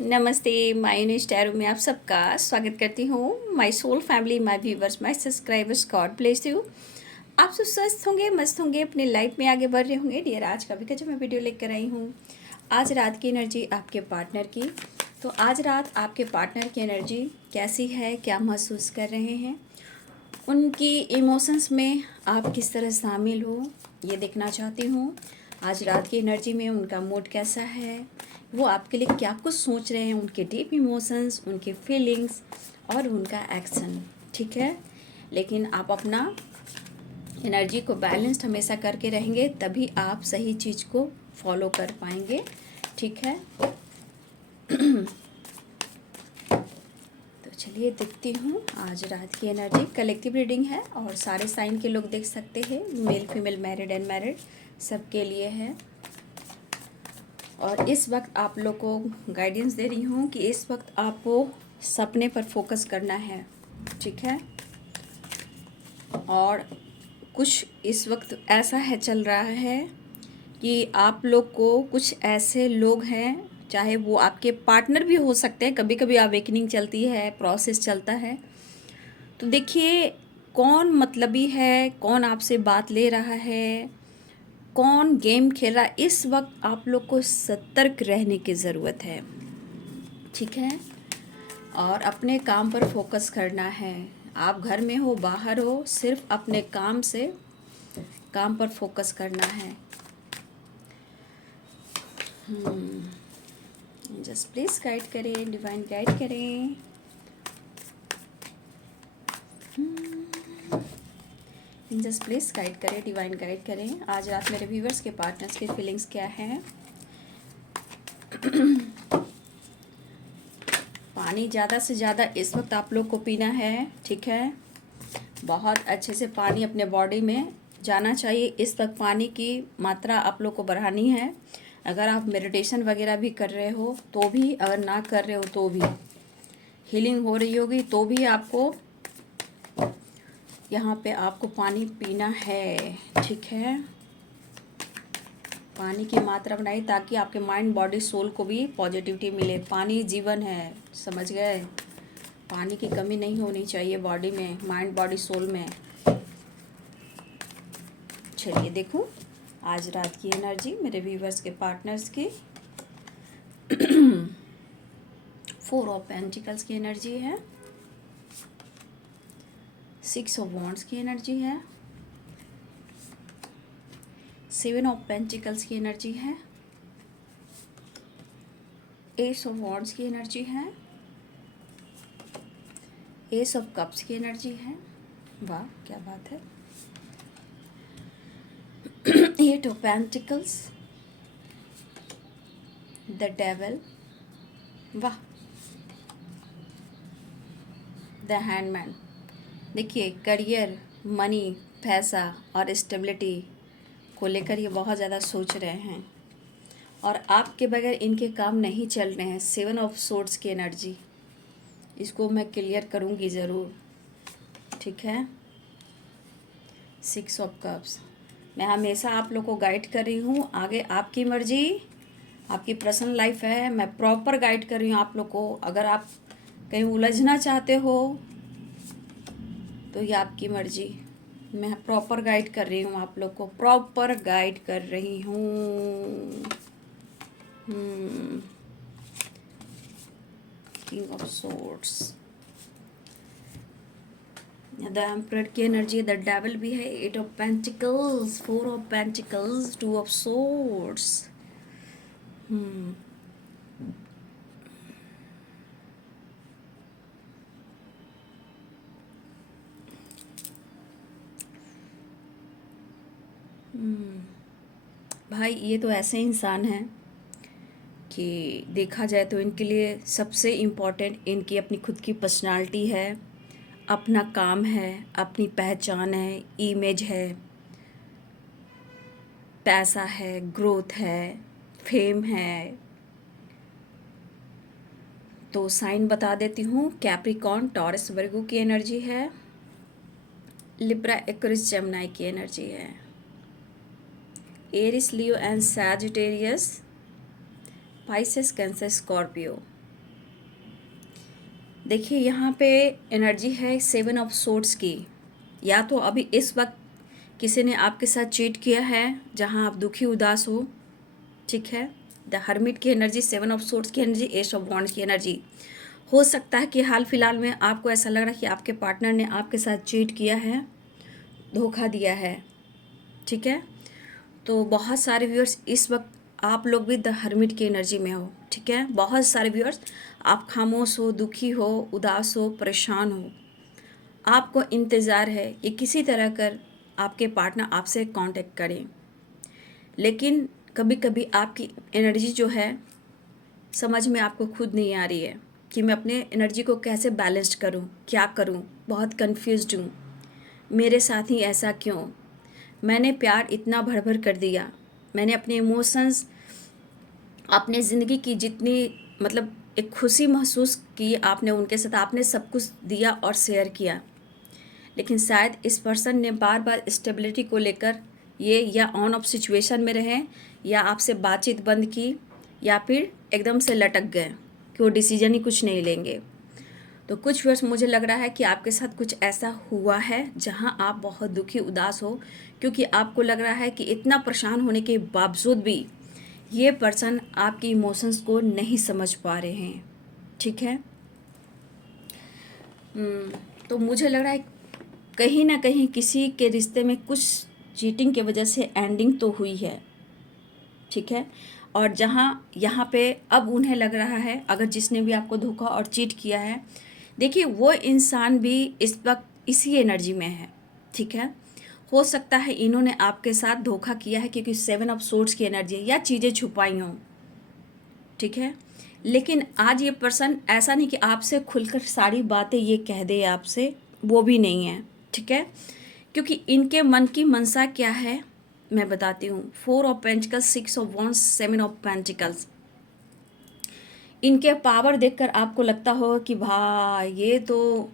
नमस्ते, my new star में आप सबका स्वागत करती हूँ। My soul family, my viewers, my subscribers, God bless you. आप सब स्वस्थ होंगे, मस्त होंगे, अपने लाइफ में आगे बढ़ रहे होंगे। डियर, आज का भी गजब मैं वीडियो लेकर आई हूँ। आज रात की एनर्जी आपके पार्टनर की। तो आज रात आपके पार्टनर की एनर्जी कैसी है, क्या महसूस कर रहे हैं, उनकी इमोशंस में आप किस तरह शामिल हो, ये देखना चाहती हूँ। आज रात की एनर्जी में उनका मूड कैसा है, वो आपके लिए क्या कुछ सोच रहे हैं, उनके डीप इमोशंस, उनके फीलिंग्स और उनका एक्शन। ठीक है, लेकिन आप अपना एनर्जी को बैलेंस्ड हमेशा करके रहेंगे, तभी आप सही चीज़ को फॉलो कर पाएंगे। ठीक है, तो चलिए देखती हूँ आज रात की एनर्जी। कलेक्टिव रीडिंग है और सारे साइन के लोग देख सकते हैं, मेल फीमेल, मैरिड अनमैरिड, सबके लिए है। और इस वक्त आप लोग को गाइडेंस दे रही हूँ कि इस वक्त आपको सपने पर फोकस करना है। ठीक है, और कुछ इस वक्त ऐसा है चल रहा है कि आप लोग को कुछ ऐसे लोग हैं, चाहे वो आपके पार्टनर भी हो सकते हैं। कभी कभी अवेकनिंग चलती है, प्रोसेस चलता है। तो देखिए कौन मतलबी है, कौन आपसे बात ले रहा है, कौन गेम खेल रहा है। इस वक्त आप लोग को सतर्क रहने की ज़रूरत है। ठीक है, और अपने काम पर फोकस करना है। आप घर में हो, बाहर हो, सिर्फ अपने काम से काम पर फोकस करना है। जस्ट प्लीज़ गाइड करें, डिवाइन गाइड करें। जस्ट प्लीज़ गाइड करें, डिवाइन गाइड करें। आज रात मेरे व्यूवर्स के पार्टनर्स के फीलिंग्स क्या हैं। पानी ज़्यादा से ज़्यादा इस वक्त आप लोग को पीना है। ठीक है, बहुत अच्छे से पानी अपने बॉडी में जाना चाहिए। इस वक्त पानी की मात्रा आप लोग को बढ़ानी है। अगर आप मेडिटेशन वगैरह भी कर रहे हो तो भी, अगर ना कर रहे हो तो भी, हीलिंग हो रही होगी तो भी आपको यहाँ पे आपको पानी पीना है। ठीक है, पानी की मात्रा बनाई ताकि आपके माइंड, बॉडी, सोल को भी पॉजिटिविटी मिले। पानी जीवन है, समझ गए। पानी की कमी नहीं होनी चाहिए बॉडी में, माइंड, बॉडी, सोल में। चलिए देखूं आज रात की एनर्जी मेरे व्यूवर्स के पार्टनर्स की। 4 ऑफ पेंटिकल्स की एनर्जी है, 6 ऑफ वॉन्ड्स की एनर्जी है, 7 ऑफ पेंटिकल्स की एनर्जी है, 8 ऑफ वॉन्ड्स की एनर्जी है, एस ऑफ कप्स की एनर्जी है। वाह क्या बात है। 8 ऑफ पेंटिकल्स, द डेविल, वाह, द हैंडमैन। देखिए करियर, मनी, पैसा और स्टेबिलिटी को लेकर ये बहुत ज़्यादा सोच रहे हैं और आपके बगैर इनके काम नहीं चल रहे हैं। 7 ऑफ सोर्ड्स की एनर्जी, इसको मैं क्लियर करूँगी ज़रूर। ठीक है, 6 ऑफ कप्स, मैं हमेशा आप लोग को गाइड कर रही हूँ। आगे आपकी मर्जी, आपकी पर्सनल लाइफ है, मैं प्रॉपर गाइड कर रही हूँ आप लोग को। अगर आप कहीं उलझना चाहते हो तो ये आपकी मर्जी। मैं प्रॉपर गाइड कर रही हूँ आप लोग को, प्रॉपर गाइड कर रही हूँ। King of swords, the emperor की एनर्जी, द डेविल भी है, 8 of pentacles, 4 of pentacles, 2 of swords. भाई ये तो ऐसे इंसान हैं कि देखा जाए तो इनके लिए सबसे इम्पोर्टेंट इनकी अपनी खुद की पर्सनालिटी है, अपना काम है, अपनी पहचान है, इमेज है, पैसा है, ग्रोथ है, फेम है। तो साइन बता देती हूँ, कैप्रिकॉर्न, टॉरस, वर्गो की एनर्जी है, लिब्रा, एक्वेरियस, जेमिनी की एनर्जी है, Aries, Leo and Sagittarius, Pisces, Cancer, Scorpio. देखिए यहाँ पे एनर्जी है 7 ऑफ सोर्ड्स की। या तो अभी इस वक्त किसी ने आपके साथ चीट किया है जहाँ आप दुखी उदास हो, ठीक है। द हर्मिट की एनर्जी, 7 ऑफ सोर्ड्स की एनर्जी, एस ऑफ वॉन्ड्स की एनर्जी। हो सकता है कि हाल फिलहाल में आपको ऐसा लग रहा है कि आपके पार्टनर ने आपके साथ चीट किया है, धोखा दिया है, ठीक है। तो बहुत सारे व्यूअर्स इस वक्त आप लोग भी द हर्मिट की एनर्जी में हो, ठीक है। बहुत सारे व्यूअर्स आप खामोश हो, दुखी हो, उदास हो, परेशान हो। आपको इंतज़ार है कि किसी तरह कर आपके पार्टनर आपसे कांटेक्ट करें, लेकिन कभी कभी आपकी एनर्जी जो है समझ में आपको खुद नहीं आ रही है कि मैं अपने एनर्जी को कैसे बैलेंस करूं, क्या करूं। बहुत कंफ्यूज्ड हूं, मेरे साथ ही ऐसा क्यों। मैंने प्यार इतना भर भर कर दिया, मैंने अपने इमोशंस, अपने ज़िंदगी की जितनी मतलब एक खुशी महसूस की आपने उनके साथ, आपने सब कुछ दिया और शेयर किया। लेकिन शायद इस पर्सन ने बार बार स्टेबिलिटी को लेकर ये या ऑन ऑफ सिचुएशन में रहे, या आपसे बातचीत बंद की, या फिर एकदम से लटक गए कि वो डिसीजन ही कुछ नहीं लेंगे। तो कुछ वर्ष मुझे लग रहा है कि आपके साथ कुछ ऐसा हुआ है जहां आप बहुत दुखी उदास हो, क्योंकि आपको लग रहा है कि इतना परेशान होने के बावजूद भी ये पर्सन आपकी इमोशंस को नहीं समझ पा रहे हैं, ठीक है। तो मुझे लग रहा है कहीं ना कहीं किसी के रिश्ते में कुछ चीटिंग की वजह से एंडिंग तो हुई है, ठीक है। और जहाँ यहाँ पे अब उन्हें लग रहा है, अगर जिसने भी आपको धोखा और चीट किया है, देखिए वो इंसान भी इस वक्त इसी एनर्जी में है, ठीक है। हो सकता है इन्होंने आपके साथ धोखा किया है क्योंकि 7 ऑफ सोर्ड्स की एनर्जी या चीज़ें छुपाई हों, ठीक है। लेकिन आज ये पर्सन ऐसा नहीं कि आपसे खुलकर सारी बातें ये कह दे आपसे, वो भी नहीं है, ठीक है। क्योंकि इनके मन की मनसा क्या है मैं बताती हूँ। 4 of pentacles, 6 of wands, 7 of pentacles. इनके पावर देखकर आपको लगता हो कि भाई ये तो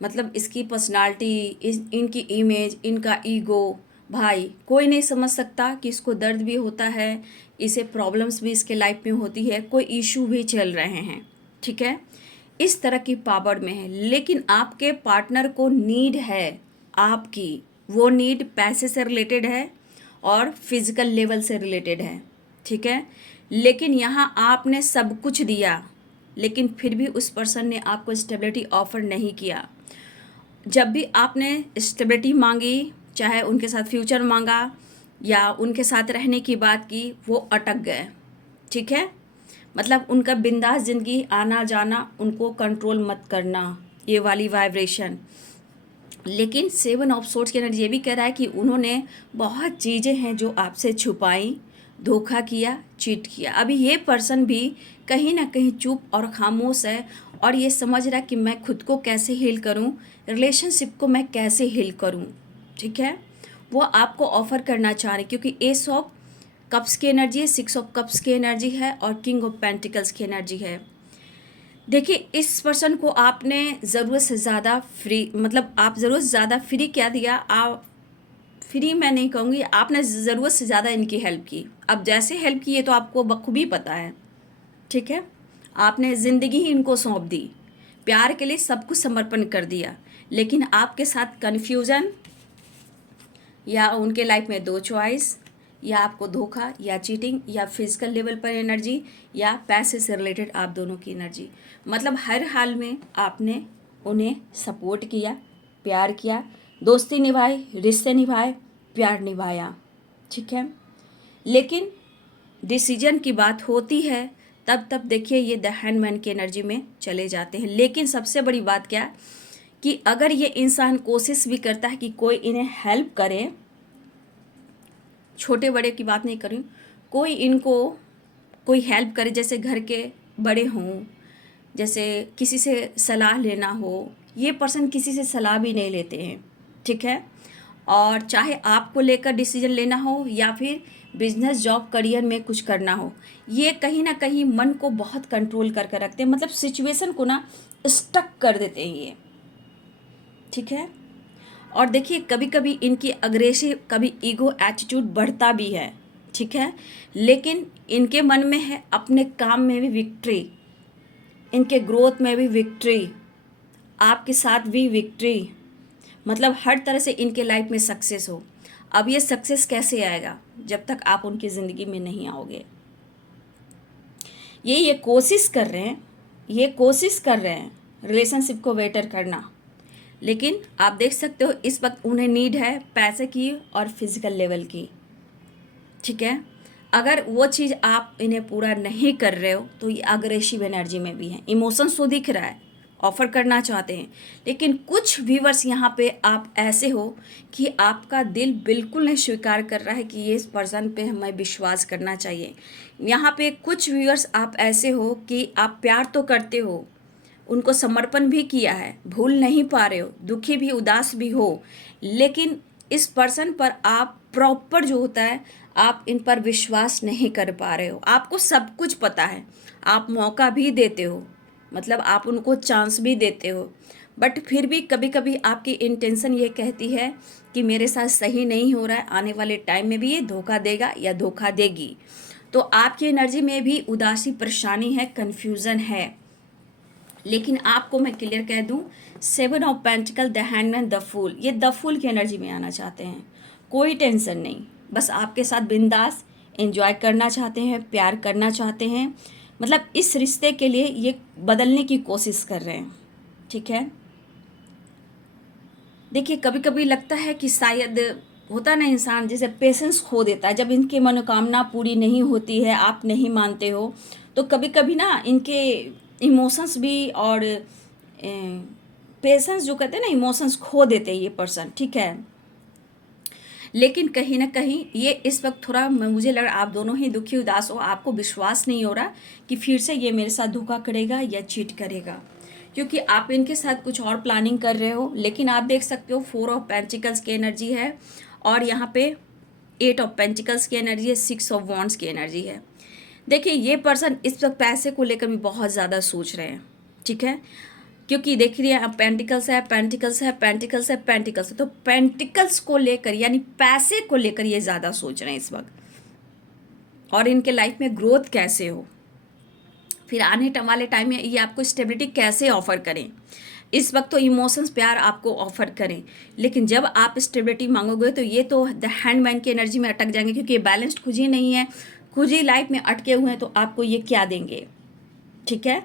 मतलब इसकी पर्सनालिटी, इनकी इमेज, इनका ईगो, भाई कोई नहीं समझ सकता कि इसको दर्द भी होता है, इसे प्रॉब्लम्स भी इसके लाइफ में होती है, कोई इशू भी चल रहे हैं, ठीक है। इस तरह की पावर में है। लेकिन आपके पार्टनर को नीड है आपकी, वो नीड पैसे से रिलेटेड है और फिजिकल लेवल से रिलेटेड है, ठीक है। लेकिन यहाँ आपने सब कुछ दिया, लेकिन फिर भी उस पर्सन ने आपको स्टेबिलिटी ऑफर नहीं किया। जब भी आपने स्टेबिलिटी मांगी, चाहे उनके साथ फ्यूचर मांगा या उनके साथ रहने की बात की, वो अटक गए, ठीक है। मतलब उनका बिंदास ज़िंदगी, आना जाना, उनको कंट्रोल मत करना, ये वाली वाइब्रेशन। लेकिन 7 ऑफ सोर्ड्स की एनर्जी ये भी कह रहा है कि उन्होंने बहुत चीज़ें हैं जो आपसे छुपाई, धोखा किया, चीट किया। अभी ये पर्सन भी कहीं ना कहीं चुप और खामोश है और ये समझ रहा है कि मैं खुद को कैसे हील करूं, रिलेशनशिप को मैं कैसे हील करूं, ठीक है। वो आपको ऑफ़र करना चाह रहे क्योंकि एस ऑफ कप्स की एनर्जी है, 6 ऑफ कप्स की एनर्जी है और किंग ऑफ पेंटिकल्स की एनर्जी है। देखिए इस पर्सन को आपने ज़रूरत से ज़्यादा फ्री, मतलब आप ज़रूरत से ज़्यादा फ्री क्या दिया, आप फ्री मैं नहीं कहूँगी, आपने ज़रूरत से ज़्यादा इनकी हेल्प की। अब जैसे हेल्प की है तो आपको बखूबी पता है, ठीक है। आपने ज़िंदगी ही इनको सौंप दी, प्यार के लिए सब कुछ समर्पण कर दिया। लेकिन आपके साथ कन्फ्यूज़न, या उनके लाइफ में 2 चॉइस, या आपको धोखा या चीटिंग, या फिजिकल लेवल पर एनर्जी, या पैसे से रिलेटेड आप दोनों की एनर्जी। मतलब हर हाल में आपने उन्हें सपोर्ट किया, प्यार किया, दोस्ती निभाई, रिश्ते निभाए, प्यार निभाया, ठीक है। लेकिन डिसीजन की बात होती है तब देखिए ये द हैंडमैन की एनर्जी में चले जाते हैं। लेकिन सबसे बड़ी बात क्या कि अगर ये इंसान कोशिश भी करता है कि कोई इन्हें हेल्प करे, छोटे बड़े की बात नहीं करूँ, कोई इनको कोई हेल्प करे, जैसे घर के बड़े हों, जैसे किसी से सलाह लेना हो, ये पर्सन किसी से सलाह भी नहीं लेते हैं, ठीक है। और चाहे आपको लेकर डिसीजन लेना हो या फिर बिजनेस, जॉब, करियर में कुछ करना हो, ये कहीं ना कहीं मन को बहुत कंट्रोल करके रखते हैं, मतलब सिचुएशन को ना स्टक कर देते हैं ये, ठीक है। और देखिए कभी कभी इनकी अग्रेसिव, कभी ईगो एटीट्यूड बढ़ता भी है, ठीक है। लेकिन इनके मन में है अपने काम में भी विक्ट्री, इनके ग्रोथ में भी विक्ट्री, आपके साथ भी विक्ट्री, मतलब हर तरह से इनके लाइफ में सक्सेस हो। अब ये सक्सेस कैसे आएगा जब तक आप उनकी ज़िंदगी में नहीं आओगे। ये कोशिश कर रहे हैं, ये कोशिश कर रहे हैं रिलेशनशिप को बेटर करना, लेकिन आप देख सकते हो इस वक्त उन्हें नीड है पैसे की और फिजिकल लेवल की। ठीक है, अगर वो चीज़ आप इन्हें पूरा नहीं कर रहे हो तो ये अग्रेसिव एनर्जी में भी है। इमोशंस तो दिख रहा है, ऑफर करना चाहते हैं, लेकिन कुछ व्यूवर्स यहाँ पे आप ऐसे हो कि आपका दिल बिल्कुल नहीं स्वीकार कर रहा है कि ये इस पर्सन पे हमें विश्वास करना चाहिए। यहाँ पे कुछ व्यूवर्स आप ऐसे हो कि आप प्यार तो करते हो, उनको समर्पण भी किया है, भूल नहीं पा रहे हो, दुखी भी उदास भी हो, लेकिन इस पर्सन पर आप प्रॉपर जो होता है आप इन पर विश्वास नहीं कर पा रहे हो। आपको सब कुछ पता है, आप मौका भी देते हो, मतलब आप उनको चांस भी देते हो, बट फिर भी कभी कभी आपकी इंटेंशन ये कहती है कि मेरे साथ सही नहीं हो रहा है, आने वाले टाइम में भी ये धोखा देगा या धोखा देगी। तो आपकी एनर्जी में भी उदासी, परेशानी है, कन्फ्यूज़न है। लेकिन आपको मैं क्लियर कह दूं, 7 of pentacle, the hanged man, the fool, ये द फूल की एनर्जी में आना चाहते हैं। कोई टेंशन नहीं, बस आपके साथ बिंदास एंजॉय करना चाहते हैं, प्यार करना चाहते हैं, मतलब इस रिश्ते के लिए ये बदलने की कोशिश कर रहे हैं। ठीक है, देखिए कभी कभी लगता है कि शायद होता ना, इंसान जैसे पेशेंस खो देता है जब इनकी मनोकामना पूरी नहीं होती है, आप नहीं मानते हो, तो कभी कभी ना इनके इमोशंस भी और पेशेंस जो कहते हैं ना, इमोशंस खो देते हैं ये पर्सन। ठीक है, लेकिन कहीं ना कहीं ये इस वक्त थोड़ा, मुझे लग रहा आप दोनों ही दुखी उदास हो, आपको विश्वास नहीं हो रहा कि फिर से ये मेरे साथ धोखा करेगा या चीट करेगा, क्योंकि आप इनके साथ कुछ और प्लानिंग कर रहे हो। लेकिन आप देख सकते हो 4 ऑफ पेंटिकल्स की एनर्जी है और यहाँ पे 8 ऑफ पेंटिकल्स की एनर्जी है, 6 ऑफ वॉन्ड्स की एनर्जी है। देखिए ये पर्सन इस वक्त पैसे को लेकर भी बहुत ज़्यादा सोच रहे हैं। ठीक है, क्योंकि देख रही है अब पेंटिकल्स है, पेंटिकल्स है, पेंटिकल्स है, पेंटिकल्स है, तो पेंटिकल्स को लेकर यानी पैसे को लेकर ये ज़्यादा सोच रहे हैं इस वक्त, और इनके लाइफ में ग्रोथ कैसे हो, फिर आने वाले टाइम में ये आपको स्टेबिलिटी कैसे ऑफर करें। इस वक्त तो इमोशंस, प्यार आपको ऑफर करें, लेकिन जब आप स्टेबिलिटी मांगोगे तो ये तो द हैंडमैन की एनर्जी में अटक जाएंगे, क्योंकि ये बैलेंस्ड खुद ही नहीं है, खुद ही लाइफ में अटके हुए हैं, तो आपको ये क्या देंगे। ठीक है,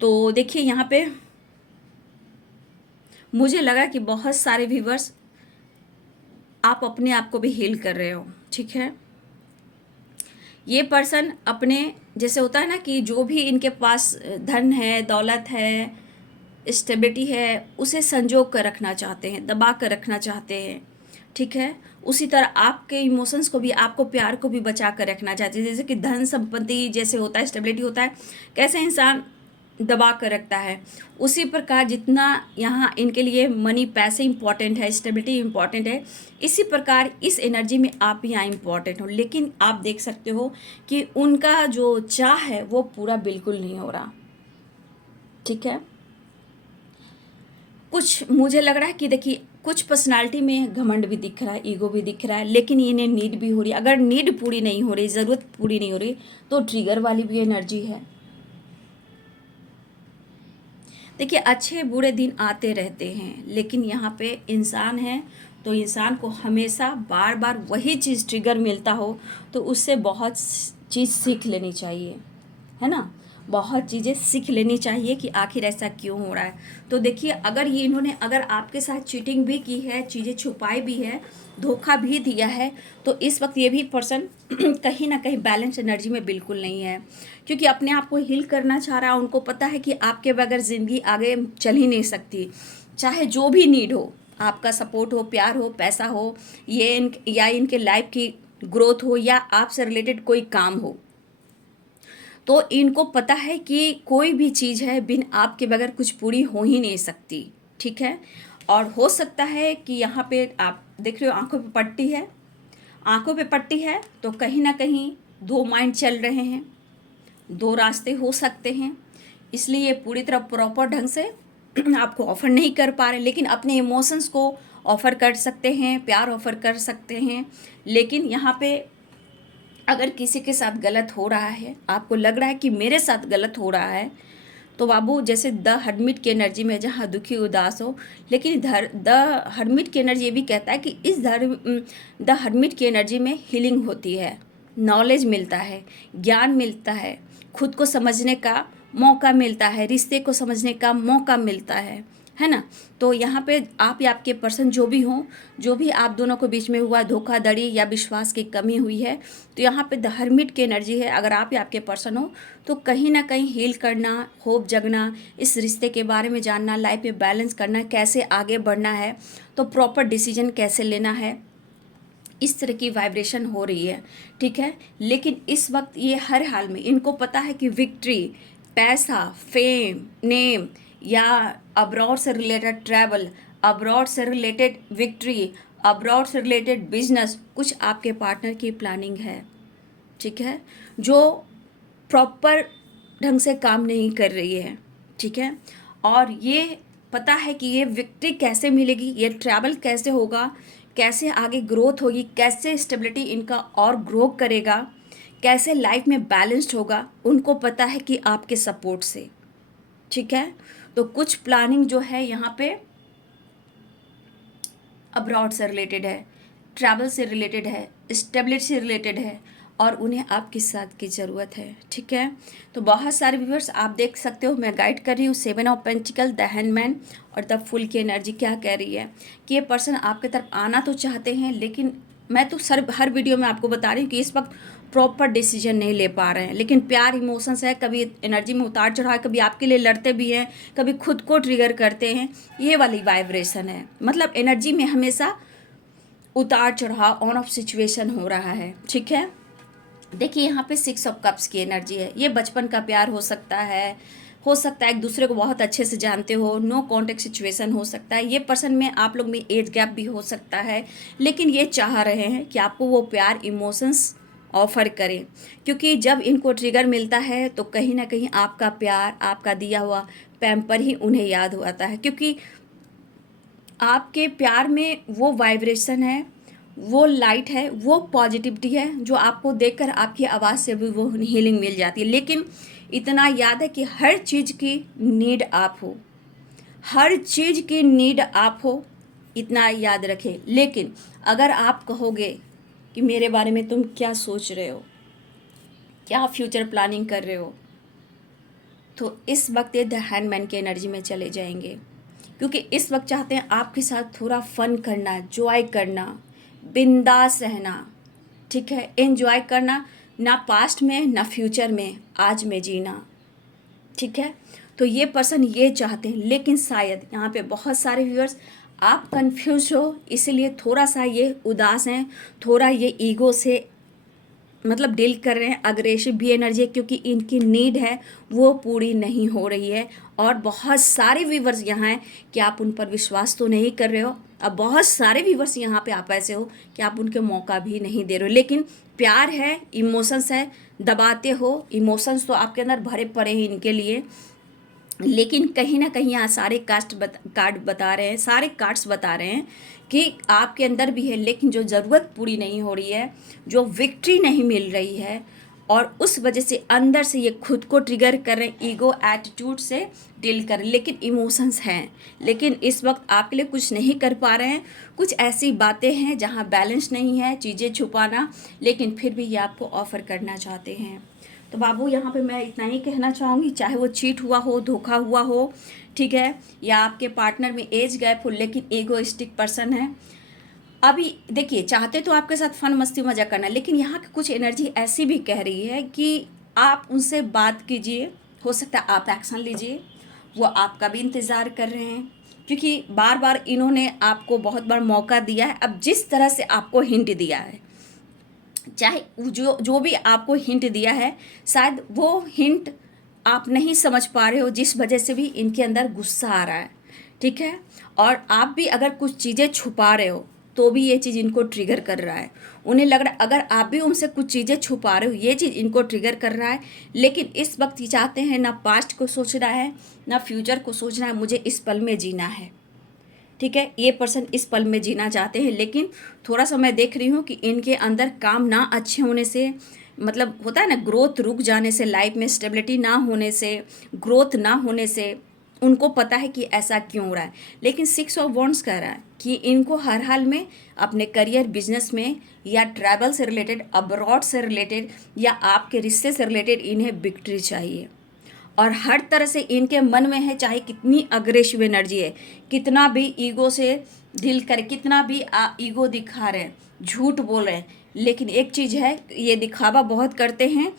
तो देखिए यहाँ पे मुझे लगा कि बहुत सारे व्यूवर्स आप अपने आप को भी हील कर रहे हो। ठीक है, ये पर्सन अपने, जैसे होता है ना कि जो भी इनके पास धन है, दौलत है, स्टेबिलिटी है, उसे संजो कर रखना चाहते हैं, दबा कर रखना चाहते हैं। ठीक है, उसी तरह आपके इमोशंस को भी, आपको प्यार को भी बचा कर रखना चाहते हैं। जैसे कि धन संपत्ति जैसे होता है, स्टेबिलिटी होता है, कैसे इंसान दबा कर रखता है, उसी प्रकार जितना यहाँ इनके लिए मनी, पैसे इंपॉर्टेंट है, स्टेबिलिटी इंपॉर्टेंट है, इसी प्रकार इस एनर्जी में आप यहाँ इंपॉर्टेंट हो। लेकिन आप देख सकते हो कि उनका जो चाह है वो पूरा बिल्कुल नहीं हो रहा। ठीक है, कुछ मुझे लग रहा है कि देखिए कुछ पर्सनालिटी में घमंड भी दिख रहा है, ईगो भी दिख रहा है, लेकिन इन्हें नीड भी हो रही है। अगर नीड पूरी नहीं हो रही, ज़रूरत पूरी नहीं हो रही, तो ट्रिगर वाली भी एनर्जी है। देखिए अच्छे बुरे दिन आते रहते हैं, लेकिन यहाँ पे इंसान है, तो इंसान को हमेशा बार बार वही चीज़ ट्रिगर मिलता हो तो उससे बहुत चीज़ सीख लेनी चाहिए, है ना, बहुत चीज़ें सीख लेनी चाहिए कि आखिर ऐसा क्यों हो रहा है। तो देखिए अगर ये इन्होंने अगर आपके साथ चीटिंग भी की है, चीज़ें छुपाई भी है, धोखा भी दिया है, तो इस वक्त ये भी पर्सन कहीं ना कहीं बैलेंस एनर्जी में बिल्कुल नहीं है, क्योंकि अपने आप को हील करना चाह रहा है। उनको पता है कि आपके बगैर ज़िंदगी आगे चल ही नहीं सकती, चाहे जो भी नीड हो, आपका सपोर्ट हो, प्यार हो, पैसा हो, या इनके लाइफ की ग्रोथ हो, या आपसे रिलेटेड कोई काम हो, तो इनको पता है कि कोई भी चीज़ है बिन आपके बगैर कुछ पूरी हो ही नहीं सकती। ठीक है, और हो सकता है कि यहाँ पे आप देख रहे हो आंखों पे पट्टी है, आंखों पे पट्टी है, तो कहीं ना कहीं 2 माइंड चल रहे हैं, 2 रास्ते हो सकते हैं, इसलिए ये पूरी तरह प्रॉपर ढंग से आपको ऑफ़र नहीं कर पा रहे, लेकिन अपने इमोशंस को ऑफ़र कर सकते हैं, प्यार ऑफ़र कर सकते हैं। लेकिन यहाँ पे अगर किसी के साथ गलत हो रहा है, आपको लग रहा है कि मेरे साथ गलत हो रहा है, तो बाबू जैसे द हर्मिट की एनर्जी में जहाँ दुखी उदास हो, लेकिन द हर्मिट की एनर्जी ये भी कहता है कि इस द हर्मिट की एनर्जी में हीलिंग होती है, नॉलेज मिलता है, ज्ञान मिलता है, खुद को समझने का मौका मिलता है, रिश्ते को समझने का मौका मिलता है ना। तो यहाँ पे आप या आपके पर्सन जो भी हों, जो भी आप दोनों के बीच में हुआ धोखाधड़ी या विश्वास की कमी हुई है, तो यहाँ पे द हर्मिट की एनर्जी है। अगर आप या आपके पर्सन हो तो कहीं ना कहीं हील करना, होप जगना, इस रिश्ते के बारे में जानना, लाइफ में बैलेंस करना, कैसे आगे बढ़ना है, तो प्रॉपर डिसीजन कैसे लेना है, इस तरह की वाइब्रेशन हो रही है, ठीक है। लेकिन इस वक्त ये हर हाल में इनको पता है कि विक्ट्री, पैसा, फेम, नेम या अब्रॉड से रिलेटेड ट्रैवल, अब्रॉड से रिलेटेड विक्ट्री, अब्रॉड से रिलेटेड बिजनेस, कुछ आपके पार्टनर की प्लानिंग है, ठीक है, जो प्रॉपर ढंग से काम नहीं कर रही है, ठीक है। और ये पता है कि ये विक्ट्री कैसे मिलेगी, ये ट्रैवल कैसे होगा, कैसे आगे ग्रोथ होगी, कैसे स्टेबिलिटी इनका और ग्रो करेगा, कैसे लाइफ में बैलेंस्ड होगा, उनको पता है कि आपके सपोर्ट से, ठीक है। तो कुछ प्लानिंग जो है यहाँ पे अब्रॉड से रिलेटेड है, ट्रैवल से रिलेटेड है, स्टेबिलिटी से रिलेटेड है, और उन्हें आपके साथ की ज़रूरत है, ठीक है। तो बहुत सारे व्यूअर्स आप देख सकते हो, मैं गाइड कर रही हूँ 7 ऑफ पेंटिकल, द हैंडमैन और द फुल की एनर्जी क्या कह रही है कि ये पर्सन आपके तरफ आना तो चाहते हैं, लेकिन मैं तो हर वीडियो में आपको बता रही हूँ कि इस वक्त प्रॉपर डिसीजन नहीं ले पा रहे हैं। लेकिन प्यार इमोशंस है, कभी एनर्जी में उतार चढ़ाव, कभी आपके लिए लड़ते भी हैं, कभी खुद को ट्रिगर करते हैं, ये वाली वाइब्रेशन है। मतलब एनर्जी में हमेशा उतार चढ़ाव, ऑन ऑफ सिचुएशन हो रहा है, ठीक है। देखिए यहाँ पे 6 ऑफ कप्स की एनर्जी है। ये बचपन का प्यार हो सकता है एक दूसरे को बहुत अच्छे से जानते हो, नो कॉन्टेक्ट सिचुएशन हो सकता है। ये पर्सन में आप लोग में एज गैप भी हो सकता है, लेकिन ये चाह रहे हैं कि आपको वो प्यार, इमोशंस ऑफर करें, क्योंकि जब इनको ट्रिगर मिलता है तो कहीं ना कहीं आपका प्यार, आपका दिया हुआ पैम्पर ही उन्हें याद आता है, क्योंकि आपके प्यार में वो वाइब्रेशन है, वो लाइट है, वो पॉजिटिविटी है, जो आपको देखकर आपकी आवाज़ से भी वो हीलिंग मिल जाती है। लेकिन इतना याद है कि हर चीज़ की नीड आप हो, हर चीज़ की नीड आप हो, इतना याद रखें। लेकिन अगर आप कहोगे कि मेरे बारे में तुम क्या सोच रहे हो, क्या फ्यूचर प्लानिंग कर रहे हो, तो इस वक्त ये द हैंडमैन की एनर्जी में चले जाएंगे, क्योंकि इस वक्त चाहते हैं आपके साथ थोड़ा फन करना, जॉय करना, बिंदास रहना, ठीक है, एंजॉय करना, ना पास्ट में ना फ्यूचर में, आज में जीना, ठीक है। तो ये पर्सन ये चाहते हैं, लेकिन शायद यहाँ पे बहुत सारे व्यूअर्स आप कंफ्यूज हो, इसीलिए थोड़ा सा ये उदास हैं, थोड़ा ये ईगो से मतलब डील कर रहे हैं, अग्रेसिव भी एनर्जी है, क्योंकि इनकी नीड है वो पूरी नहीं हो रही है। और बहुत सारे व्यूवर्स यहाँ हैं कि आप उन पर विश्वास तो नहीं कर रहे हो, अब बहुत सारे व्यूवर्स यहाँ पे आप ऐसे हो कि आप उनके मौका भी नहीं दे रहे हो। लेकिन प्यार है, इमोशंस है, दबाते हो, इमोशंस तो आपके अंदर भरे पड़े हैं इनके लिए, लेकिन कहीं ना कहीं यहाँ सारे कार्ड्स बता रहे हैं कि आपके अंदर भी है, लेकिन जो ज़रूरत पूरी नहीं हो रही है, जो विक्ट्री नहीं मिल रही है, और उस वजह से अंदर से ये खुद को ट्रिगर कर रहे हैं, ईगो एटीट्यूड से डील कर रहे हैं। लेकिन इमोशंस हैं, लेकिन इस वक्त आपके लिए कुछ नहीं कर पा रहे हैं। कुछ ऐसी बातें हैं जहाँ बैलेंस नहीं है, चीज़ें छुपाना, लेकिन फिर भी ये आपको ऑफ़र करना चाहते हैं। तो बाबू यहाँ पे मैं इतना ही कहना चाहूँगी, चाहे वो चीट हुआ हो, धोखा हुआ हो, ठीक है, या आपके पार्टनर में एज गैप हो, लेकिन ईगोइस्टिक पर्सन है। अभी देखिए, चाहते तो आपके साथ फन मस्ती मजा करना, लेकिन यहाँ की कुछ एनर्जी ऐसी भी कह रही है कि आप उनसे बात कीजिए, हो सकता है आप एक्शन लीजिए, वो आपका भी इंतज़ार कर रहे हैं, क्योंकि बार बार इन्होंने आपको बहुत बार मौका दिया है। अब जिस तरह से आपको हिंट दिया है, चाहे जो भी आपको हिंट दिया है, शायद वो हिंट आप नहीं समझ पा रहे हो, जिस वजह से भी इनके अंदर गुस्सा आ रहा है, ठीक है। और आप भी अगर कुछ चीज़ें छुपा रहे हो तो भी ये चीज़ इनको ट्रिगर कर रहा है। उन्हें लग रहा है अगर आप भी उनसे कुछ चीज़ें छुपा रहे हो, ये चीज़ इनको ट्रिगर कर रहा है। लेकिन इस वक्त ये चाहते हैं ना पास्ट को सोचना है, ना फ्यूचर को सोचना है, मुझे इस पल में जीना है, ठीक है। ये पर्सन इस पल में जीना चाहते हैं, लेकिन थोड़ा सा मैं देख रही हूँ कि इनके अंदर काम ना अच्छे होने से, मतलब होता है ना, ग्रोथ रुक जाने से, लाइफ में स्टेबिलिटी ना होने से, ग्रोथ ना होने से, उनको पता है कि ऐसा क्यों हो रहा है। लेकिन 6 ऑफ वॉन्ड्स कह रहा है कि इनको हर हाल में अपने करियर, बिजनेस में, या ट्रैवल से रिलेटेड, अब्रॉड से रिलेटेड, या आपके रिश्ते से रिलेटेड इन्हें विक्ट्री चाहिए। और हर तरह से इनके मन में है, चाहे कितनी अग्रेसिव एनर्जी है, कितना भी ईगो से डील करे, कितना भी ईगो दिखा रहे हैं, झूठ बोल रहे हैं, लेकिन एक चीज़ है, ये दिखावा बहुत करते हैं,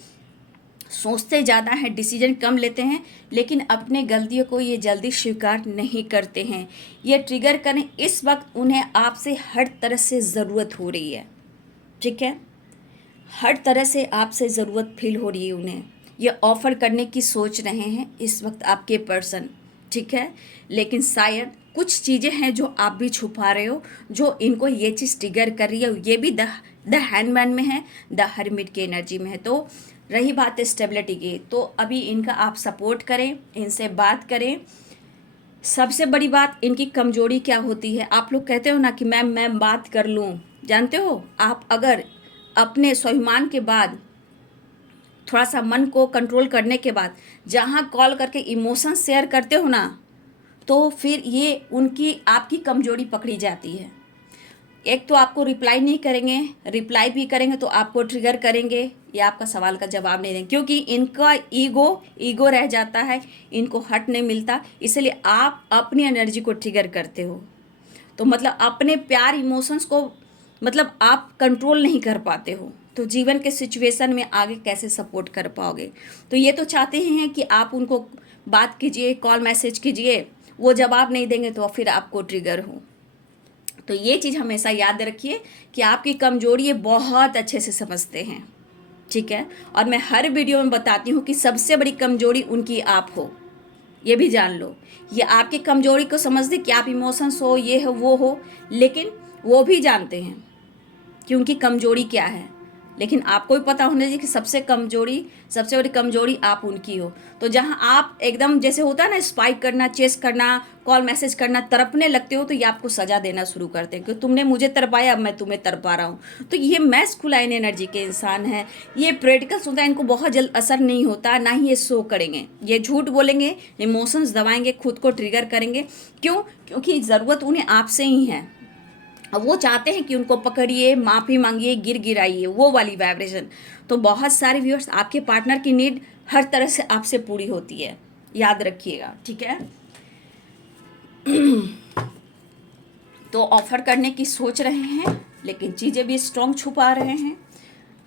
सोचते ज़्यादा हैं, डिसीजन कम लेते हैं, लेकिन अपने गलतियों को ये जल्दी स्वीकार नहीं करते हैं। ये ट्रिगर करें, इस वक्त उन्हें आपसे हर तरह से ज़रूरत हो रही है, ठीक है। हर तरह से आपसे ज़रूरत फील हो रही है उन्हें। ये ऑफ़र करने की सोच रहे हैं इस वक्त आपके पर्सन, ठीक है। लेकिन शायद कुछ चीज़ें हैं जो आप भी छुपा रहे हो, जो इनको ये चीज़ ट्रिगर कर रही है। ये भी द हैंडमैन में है, द हर्मिट की एनर्जी में है। तो रही बात है स्टेबिलिटी की, तो अभी इनका आप सपोर्ट करें, इनसे बात करें। सबसे बड़ी बात, इनकी कमजोरी क्या होती है? आप लोग कहते हो ना कि मैं बात कर लूँ, जानते हो, आप अगर अपने स्वाभिमान के बाद, थोड़ा सा मन को कंट्रोल करने के बाद, जहाँ कॉल करके इमोशन शेयर करते हो ना, तो फिर ये उनकी आपकी कमजोरी पकड़ी जाती है। एक तो आपको रिप्लाई नहीं करेंगे, रिप्लाई भी करेंगे तो आपको ट्रिगर करेंगे, या आपका सवाल का जवाब नहीं देंगे, क्योंकि इनका ईगो रह जाता है, इनको हट नहीं मिलता, इसलिए आप अपनी एनर्जी को ट्रिगर करते हो। तो मतलब अपने प्यार, इमोशंस को मतलब आप कंट्रोल नहीं कर पाते हो, तो जीवन के सिचुएशन में आगे कैसे सपोर्ट कर पाओगे? तो ये तो चाहते ही हैं कि आप उनको बात कीजिए, कॉल मैसेज कीजिए, वो जवाब नहीं देंगे तो फिर आपको ट्रिगर हो। तो ये चीज़ हमेशा याद रखिए कि आपकी कमजोरी ये बहुत अच्छे से समझते हैं, ठीक है। और मैं हर वीडियो में बताती हूँ कि सबसे बड़ी कमजोरी उनकी आप हो, ये भी जान लो। ये आपकी कमजोरी को समझते कि आप इमोशंस हो, ये हो, वो हो, लेकिन वो भी जानते हैं कि उनकी कमजोरी क्या है। लेकिन आपको भी पता होना चाहिए कि सबसे बड़ी कमजोरी आप उनकी हो। तो जहां आप एकदम, जैसे होता है ना, स्पाइक करना, चेस करना, कॉल मैसेज करना, तड़पने लगते हो, तो ये आपको सजा देना शुरू करते हैं कि तुमने मुझे तड़पाया, अब मैं तुम्हें तड़पा रहा हूँ। तो ये मैस्कुलाइन एनर्जी के इंसान हैं, ये प्रैक्टिकल्स होता है, इनको बहुत जल्द असर नहीं होता, ना ही ये शो करेंगे, ये झूठ बोलेंगे, इमोशंस दबाएंगे, खुद को ट्रिगर करेंगे। क्यों? क्योंकि ज़रूरत उन्हें आपसे ही है। अब वो चाहते हैं कि उनको पकड़िए, माफ़ी मांगिए, गिराइए, वो वाली वाइब्रेशन। तो बहुत सारे व्यूअर्स, आपके पार्टनर की नीड हर तरह से आपसे पूरी होती है, याद रखिएगा, ठीक है। तो ऑफर करने की सोच रहे हैं, लेकिन चीज़ें भी स्ट्रॉन्ग छुपा रहे हैं।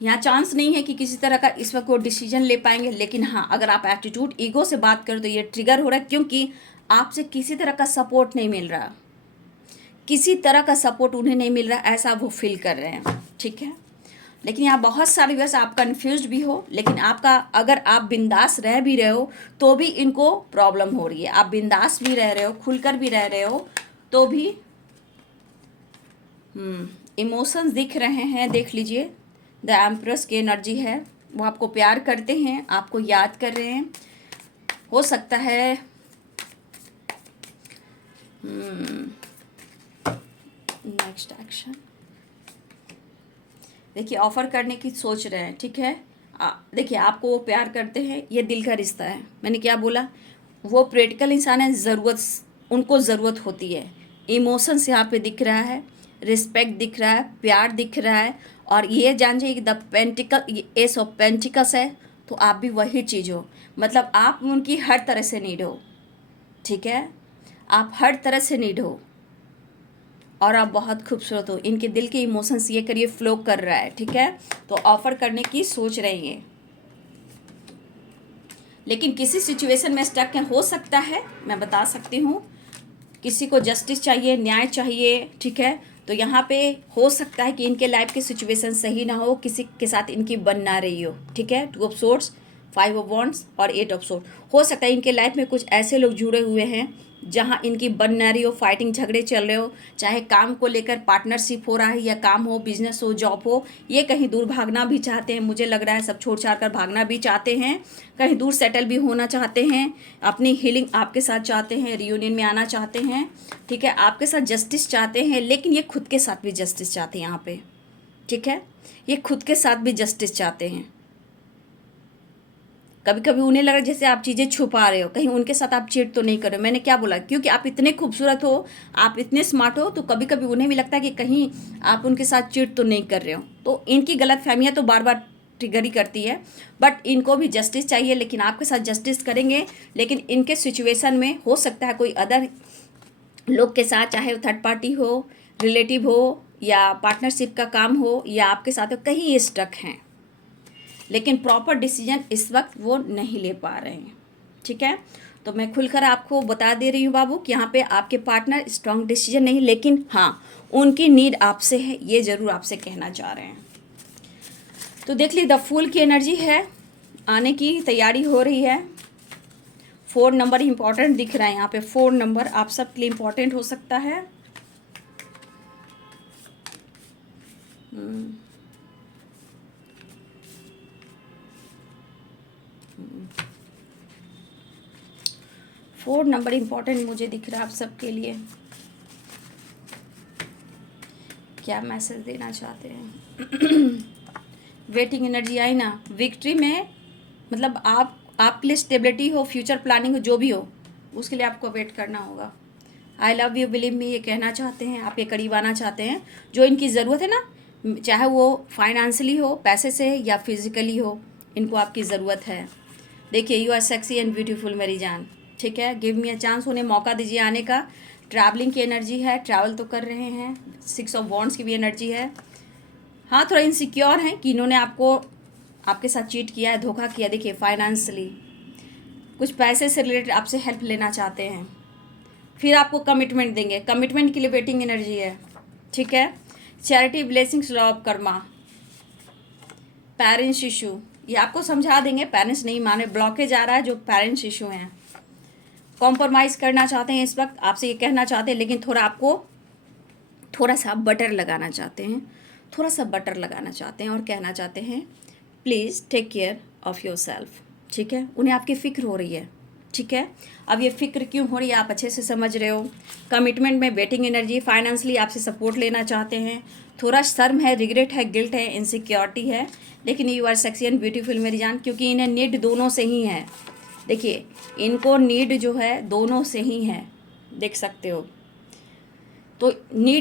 यहाँ चांस नहीं है कि किसी तरह का इस वक्त वो डिसीजन ले पाएंगे। लेकिन हाँ, अगर आप एटीट्यूड, ईगो से बात करो तो ये ट्रिगर हो रहा है, क्योंकि आपसे किसी तरह का सपोर्ट नहीं मिल रहा, किसी तरह का सपोर्ट उन्हें नहीं मिल रहा, ऐसा वो फील कर रहे हैं, ठीक है। लेकिन यहाँ बहुत सारे व्यूअर्स आप कंफ्यूज भी हो, लेकिन आपका, अगर आप बिंदास रह भी रहे हो तो भी इनको प्रॉब्लम हो रही है। आप बिंदास भी रह रहे हो, खुलकर भी रह रहे हो, तो भी इमोशंस दिख रहे हैं। देख लीजिए, द एम्प्रेस की एनर्जी है, वो आपको प्यार करते हैं, आपको याद कर रहे हैं। हो सकता है नेक्स्ट एक्शन, देखिए ऑफ़र करने की सोच रहे हैं, ठीक है। देखिए, आपको वो प्यार करते हैं, ये दिल का रिश्ता है। मैंने क्या बोला, वो प्रैक्टिकल इंसान है, उनको ज़रूरत होती है। इमोशंस यहाँ पे दिख रहा है, रिस्पेक्ट दिख रहा है, प्यार दिख रहा है, और ये जान जाइए कि the pentacle, S of pentacles है, तो आप भी वही चीज़ हो। मतलब आप उनकी हर तरह से नीड हो, ठीक है। आप हर तरह से नीड हो, और आप बहुत खूबसूरत हो। इनके दिल के इमोशंस ये करिए फ्लो कर रहा है, ठीक है। तो ऑफर करने की सोच रही है, लेकिन किसी सिचुएशन में स्टक हो सकता है। मैं बता सकती हूँ, किसी को जस्टिस चाहिए, न्याय चाहिए, ठीक है। तो यहाँ पे हो सकता है कि इनके लाइफ की सिचुएशन सही ना हो, किसी के साथ इनकी बन ना रही हो, ठीक है। 2 ऑफ सोर्ड्स, 5 ऑफ वॉन्ड्स और 8 ऑफ सोर्ड। हो सकता है इनके लाइफ में कुछ ऐसे लोग जुड़े हुए हैं जहाँ इनकी बन ना रही हो, फाइटिंग झगड़े चल रहे हो, चाहे काम को लेकर पार्टनरशिप हो रहा है या काम हो, बिजनेस हो, जॉब हो, ये कहीं दूर भागना भी चाहते हैं। मुझे लग रहा है सब छोड़ छाड़ कर भागना भी चाहते हैं, कहीं दूर सेटल भी होना चाहते हैं, अपनी हीलिंग आपके साथ चाहते हैं, रियूनियन में आना चाहते हैं, ठीक है, आपके साथ जस्टिस चाहते हैं, लेकिन ये खुद के साथ भी जस्टिस चाहते हैं यहाँ पे, ठीक है, ये खुद के साथ भी जस्टिस चाहते हैं। कभी कभी उन्हें लग रहा है जैसे आप चीज़ें छुपा रहे हो, कहीं उनके साथ आप चीट तो नहीं कर रहे हो। मैंने क्या बोला, क्योंकि आप इतने खूबसूरत हो, आप इतने स्मार्ट हो, तो कभी कभी उन्हें भी लगता है कि कहीं आप उनके साथ चीट तो नहीं कर रहे हो। तो इनकी गलत फहमियाँ तो बार बार ट्रिगर ही करती है, बट इनको भी जस्टिस चाहिए, लेकिन आपके साथ जस्टिस करेंगे, लेकिन इनके सिचुएशन में हो सकता है कोई अदर लोग के साथ, चाहे थर्ड पार्टी हो, रिलेटिव हो, या पार्टनरशिप का काम हो, या आपके साथ हो, कहीं ये स्टक हैं, लेकिन प्रॉपर डिसीजन इस वक्त वो नहीं ले पा रहे हैं, ठीक है। तो मैं खुलकर आपको बता दे रही हूँ बाबू कि यहाँ पे आपके पार्टनर स्ट्रॉन्ग डिसीजन नहीं, लेकिन हाँ उनकी नीड आपसे है, ये ज़रूर आपसे कहना चाह रहे हैं। तो देख ली, द फूल की एनर्जी है, आने की तैयारी हो रही है। 4 नंबर इंपॉर्टेंट दिख रहा है यहाँ पे, 4 नंबर आप सबके लिए इंपॉर्टेंट हो सकता है। 4 नंबर इंपॉर्टेंट मुझे दिख रहा है आप सबके लिए। क्या मैसेज देना चाहते हैं? वेटिंग एनर्जी आई ना, विक्ट्री में मतलब आपके लिए स्टेबिलिटी हो, फ्यूचर प्लानिंग हो, जो भी हो, उसके लिए आपको वेट करना होगा। I love you, believe me, ये कहना चाहते हैं, आपके करीब आना चाहते हैं। जो इनकी ज़रूरत है ना, चाहे वो फाइनेंशियली हो, पैसे से, या फिजिकली हो, इनको आपकी ज़रूरत है। देखिए, you are sexy and beautiful मेरी जान, ठीक है। गिव मी अ चांस, उन्हें मौका दीजिए आने का। ट्रैवलिंग की एनर्जी है, ट्रैवल तो कर रहे हैं। 6 ऑफ वॉन्ड्स की भी एनर्जी है। हाँ, थोड़ा इनसिक्योर हैं कि इन्होंने आपके साथ चीट किया है, धोखा किया। देखिए, फाइनेंशियली कुछ पैसे से रिलेटेड आपसे हेल्प लेना चाहते हैं, फिर आपको कमिटमेंट देंगे, कमिटमेंट के लिए वेटिंग एनर्जी है, ठीक है। Charity, blessings, law of Karma, parents issue, ये आपको समझा देंगे। पेरेंट्स नहीं माने, ब्लॉकेज आ रहा है, जो पेरेंट्स इशू हैं। कॉम्प्रोमाइज़ करना चाहते हैं इस वक्त, आपसे ये कहना चाहते हैं, लेकिन थोड़ा सा बटर लगाना चाहते हैं, थोड़ा सा बटर लगाना चाहते हैं, और कहना चाहते हैं please take care of yourself, ठीक है। उन्हें आपकी फ़िक्र हो रही है, ठीक है। अब ये फ़िक्र क्यों हो रही है आप अच्छे से समझ रहे हो। कमिटमेंट में वेटिंग एनर्जी, फाइनेंशियली आपसे सपोर्ट लेना चाहते हैं। थोड़ा शर्म है, रिग्रेट है, गिल्ट है, इनसिक्योरिटी है, लेकिन you are sexy and beautiful मेरी जान, क्योंकि इन्हें नीड दोनों से ही है। देखिए, इनको नीड जो है दोनों से ही है, देख सकते हो। तो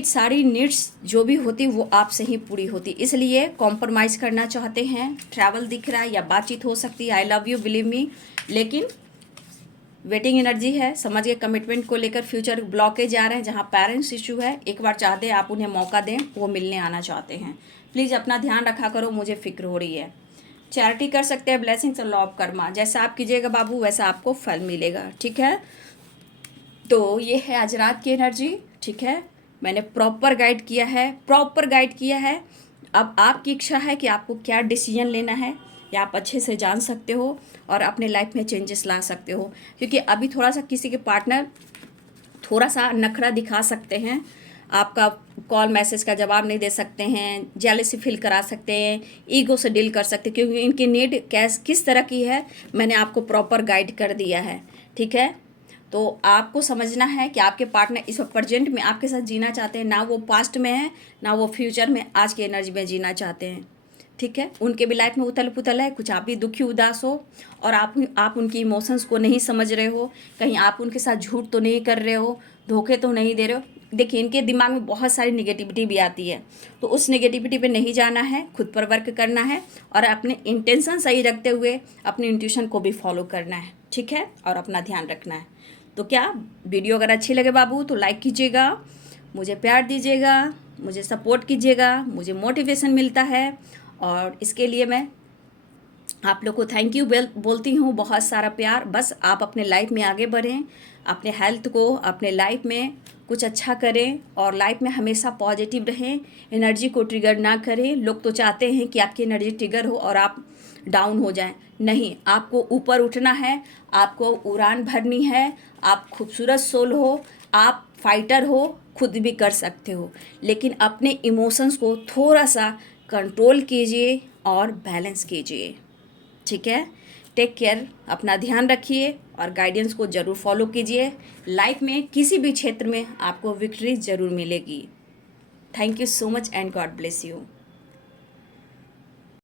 सारी नीड्स जो भी होती वो आपसे ही पूरी होती, इसलिए कॉम्प्रोमाइज़ करना चाहते हैं। ट्रैवल दिख रहा है या बातचीत हो सकती है, I love you, believe me, लेकिन वेटिंग एनर्जी है, समझ के कमिटमेंट को लेकर फ्यूचर ब्लॉकेज आ रहे हैं, जहाँ पेरेंट्स इशू है। एक बार चाहते हैं आप उन्हें मौका दें, वो मिलने आना चाहते हैं। प्लीज़ अपना ध्यान रखा करो, मुझे फ़िक्र हो रही है। चैरिटी कर सकते हैं, ब्लेसिंग्स और लॉ ऑफ कर्मा, जैसा आप कीजिएगा बाबू वैसा आपको फल मिलेगा, ठीक है। तो ये है आज रात की एनर्जी, ठीक है। मैंने प्रॉपर गाइड किया है। अब आपकी इच्छा है कि आपको क्या डिसीजन लेना है, या आप अच्छे से जान सकते हो और अपने लाइफ में चेंजेस ला सकते हो। क्योंकि अभी थोड़ा सा किसी के पार्टनर थोड़ा सा नखरा दिखा सकते हैं, आपका कॉल मैसेज का जवाब नहीं दे सकते हैं, जेलसी फील करा सकते हैं, ईगो से डील कर सकते हैं, क्योंकि इनकी नीड किस तरह की है मैंने आपको प्रॉपर गाइड कर दिया है, ठीक है। तो आपको समझना है कि आपके पार्टनर इस प्रेजेंट में आपके साथ जीना चाहते हैं, ना वो पास्ट में है, ना वो फ्यूचर में, आज की एनर्जी में जीना चाहते हैं, ठीक है। उनके भी लाइफ में उथल पुथल है, कुछ आप भी दुखी उदास हो, और आप उनकी इमोशंस को नहीं समझ रहे हो, कहीं आप उनके साथ झूठ तो नहीं कर रहे हो, धोखे तो नहीं दे रहे हो। देखिए, इनके दिमाग में बहुत सारी निगेटिविटी भी आती है, तो उस निगेटिविटी पे नहीं जाना है, खुद पर वर्क करना है, और अपने इंटेंशन सही रखते हुए अपनी इंट्यूशन को भी फॉलो करना है, ठीक है, और अपना ध्यान रखना है। तो क्या वीडियो अगर अच्छी लगे बाबू तो लाइक कीजिएगा, मुझे प्यार दीजिएगा, मुझे सपोर्ट कीजिएगा, मुझे मोटिवेशन मिलता है, और इसके लिए मैं आप लोग को थैंक यू बोलती हूँ, बहुत सारा प्यार। बस आप अपने लाइफ में आगे बढ़ें, अपने हेल्थ को, अपने लाइफ में कुछ अच्छा करें और लाइफ में हमेशा पॉजिटिव रहें, एनर्जी को ट्रिगर ना करें। लोग तो चाहते हैं कि आपकी एनर्जी ट्रिगर हो और आप डाउन हो जाएं। नहीं, आपको ऊपर उठना है, आपको उड़ान भरनी है। आप खूबसूरत सोल हो, आप फाइटर हो, खुद भी कर सकते हो, लेकिन अपने इमोशंस को थोड़ा सा कंट्रोल कीजिए और बैलेंस कीजिए। ठीक है, टेक केयर, अपना ध्यान रखिए और गाइडेंस को ज़रूर फॉलो कीजिए। लाइफ में किसी भी क्षेत्र में आपको विक्ट्री ज़रूर मिलेगी। Thank you so much and God bless you.